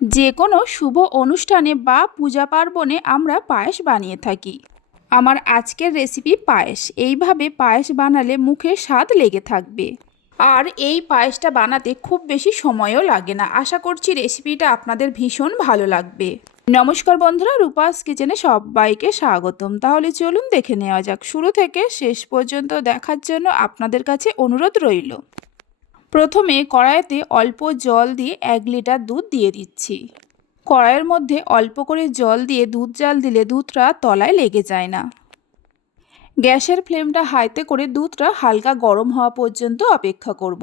যে কোনো শুভ অনুষ্ঠানে বা পূজা পার্বণে আমরা পায়েস বানিয়ে থাকি। আমার আজকের রেসিপি পায়েস। এইভাবে পায়েস বানালে মুখে স্বাদ লেগে থাকবে। আর এই পায়েসটা বানাতে খুব বেশি সময়ও লাগে না। আশা করছি রেসিপিটা আপনাদের ভীষণ ভালো লাগবে। নমস্কার বন্ধুরা, রূপাস কিচেনে সবাইকে স্বাগতম। তাহলে চলুন দেখে নেওয়া যাক। শুরু থেকে শেষ পর্যন্ত দেখার জন্য আপনাদের কাছে অনুরোধ রইল। প্রথমে কড়াইতে অল্প জল দিয়ে এক লিটার দুধ দিয়ে দিচ্ছি। কড়াইয়ের মধ্যে অল্প করে জল দিয়ে দুধ জাল দিলে দুধটা তলায় লেগে যায় না। গ্যাসের ফ্লেমটা হাইতে করে দুধটা হালকা গরম হওয়া পর্যন্ত অপেক্ষা করব।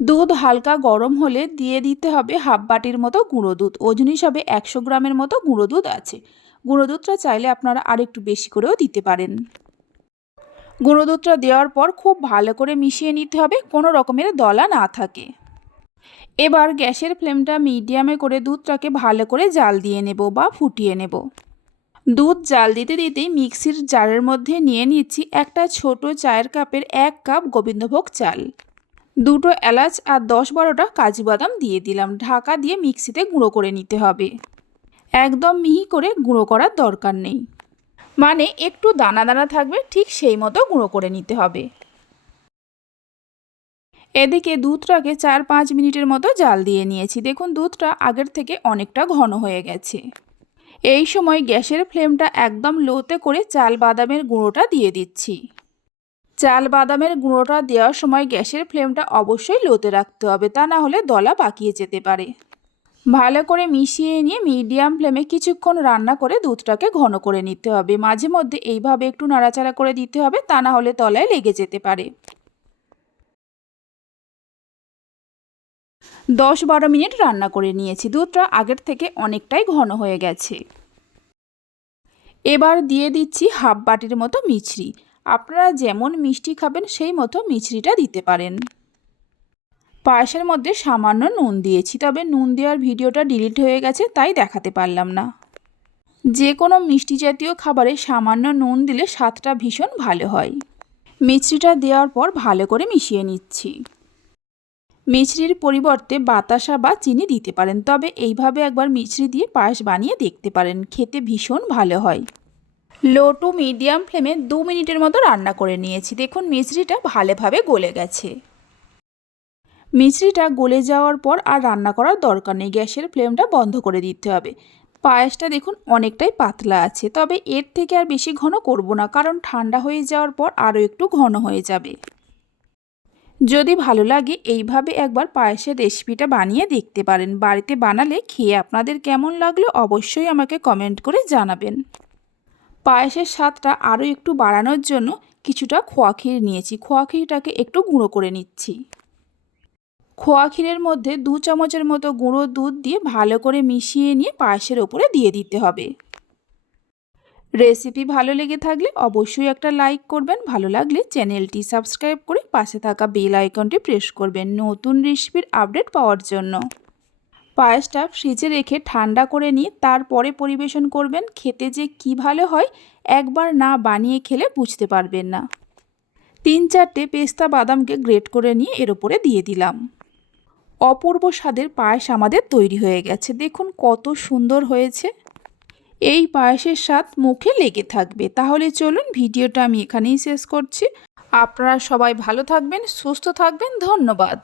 দুধ হালকা গরম হলে দিয়ে দিতে হবে হাফ বাটির মতো গুঁড়ো দুধ। ওজন হিসাবে একশো গ্রামের মতো গুঁড়ো দুধ আছে। গুঁড়ো দুধটা চাইলে আপনারা আরেকটু বেশি করেও দিতে পারেন। গুঁড়ো দুধটা দেওয়ার পর খুব ভালো করে মিশিয়ে নিতে হবে, কোনো রকমের দলা না থাকে। এবার গ্যাসের ফ্লেমটা মিডিয়ামে করে দুধটাকে ভালো করে জাল দিয়ে নেব বা ফুটিয়ে নেব। দুধ জাল দিতে দিতেই মিক্সির জারের মধ্যে নিয়ে নিচ্ছি একটা ছোট চায়ের কাপের এক কাপ গোবিন্দভোগ চাল। দুটো এলাচ আর দশ বারোটা কাজু বাদাম দিয়ে দিলাম, ঢাকা দিয়ে মিক্সিতে গুঁড়ো করে নিতে হবে। একদম মিহি করে গুঁড়ো করার দরকার নেই। মানে একটু দানা দানা থাকবে, ঠিক সেই মতো গুঁড়ো করে নিতে হবে। এদিকে দুধটাকে চার পাঁচ মিনিটের মতো জাল দিয়ে নিয়েছি। দেখুন দুধটা আগের থেকে অনেকটা ঘন হয়ে গেছে। এই সময় গ্যাসের ফ্লেমটা একদম লোতে করে চাল বাদামের গুঁড়োটা দিয়ে দিচ্ছি। চাল বাদামের গুঁড়োটা দেওয়ার সময় গ্যাসের ফ্লেমটা অবশ্যই লোতে রাখতে হবে, তা না হলে দলা পাকিয়ে যেতে পারে। ভালো করে মিশিয়ে নিয়ে মিডিয়াম ফ্লেমে কিছুক্ষণ রান্না করে দুধটাকে ঘন করে নিতে হবে। মাঝে মধ্যে এইভাবে একটু নাড়াচাড়া করে দিতে হবে, তা না হলে তলায় লেগে যেতে পারে। দশ বারো মিনিট রান্না করে নিয়েছি। দুধটা আগের থেকে অনেকটাই ঘন হয়ে গেছে। এবার দিয়ে দিচ্ছি হাফ বাটির মতো মিছরি। আপনারা যেমন মিষ্টি খাবেন, সেই মতো মিছরিটা দিতে পারেন। পায়েসের মধ্যে সামান্য নুন দিয়েছি, তবে নুন দেওয়ার ভিডিওটা ডিলিট হয়ে গেছে, তাই দেখাতে পারলাম না। যে কোনো মিষ্টি জাতীয় খাবারে সামান্য নুন দিলে স্বাদটা ভীষণ ভালো হয়। মিছরিটা দেওয়ার পর ভালো করে মিশিয়ে নিচ্ছি। মিছরির পরিবর্তে বাতাসা বা চিনি দিতে পারেন, তবে এইভাবে একবার মিছরি দিয়ে পায়েস বানিয়ে দেখতে পারেন, খেতে ভীষণ ভালো হয়। লো টু মিডিয়াম ফ্লেমে দু মিনিটের মতো রান্না করে নিয়েছি, দেখুন মিছরিটা ভালোভাবে গলে গেছে। মিছরিটা গলে যাওয়ার পর আর রান্না করার দরকার নেই। গ্যাসের ফ্লেমটা বন্ধ করে দিতে হবে। পায়েসটা দেখুন অনেকটাই পাতলা আছে, তবে এর থেকে আর বেশি ঘন করব না, কারণ ঠান্ডা হয়ে যাওয়ার পর আরও একটু ঘন হয়ে যাবে। যদি ভালো লাগে, এইভাবে একবার পায়েসের রেসিপিটা বানিয়ে দেখতে পারেন। বাড়িতে বানালে খেয়ে আপনাদের কেমন লাগল অবশ্যই আমাকে কমেন্ট করে জানাবেন। পায়েসের স্বাদটা আরও একটু বাড়ানোর জন্য কিছুটা খোয়া নিয়েছি। খোয়া একটু গুঁড়ো করে নিচ্ছি। খোয়া ক্ষীরের মধ্যে দু চামচের মতো গুঁড়ো দুধ দিয়ে ভালো করে মিশিয়ে নিয়ে পায়েসের ওপরে দিয়ে দিতে হবে। রেসিপি ভালো লেগে থাকলে অবশ্যই একটা লাইক করবেন, ভালো লাগলে চ্যানেলটি সাবস্ক্রাইব করে পাশে থাকা বেল আইকনটি প্রেস করবেন নতুন রেসিপির আপডেট পাওয়ার জন্য। পায়েসটা ফ্রিজে রেখে ঠান্ডা করে নিয়ে তারপরে পরিবেশন করবেন। খেতে যে কি ভালো হয় একবার না বানিয়ে খেলে বুঝতে পারবেন না। তিন চারটে পেস্তা বাদামকে গ্রেট করে নিয়ে এর ওপরে দিয়ে দিলাম। অপূর্ব স্বাদের পায়েস আমাদের তৈরি হয়ে গেছে। দেখুন কত সুন্দর হয়েছে। এই পায়েসের স্বাদ মুখে লেগে থাকবে। তাহলে চলুন ভিডিওটা আমি এখানেই শেষ করছি। আপনারা সবাই ভালো থাকবেন, সুস্থ থাকবেন। ধন্যবাদ।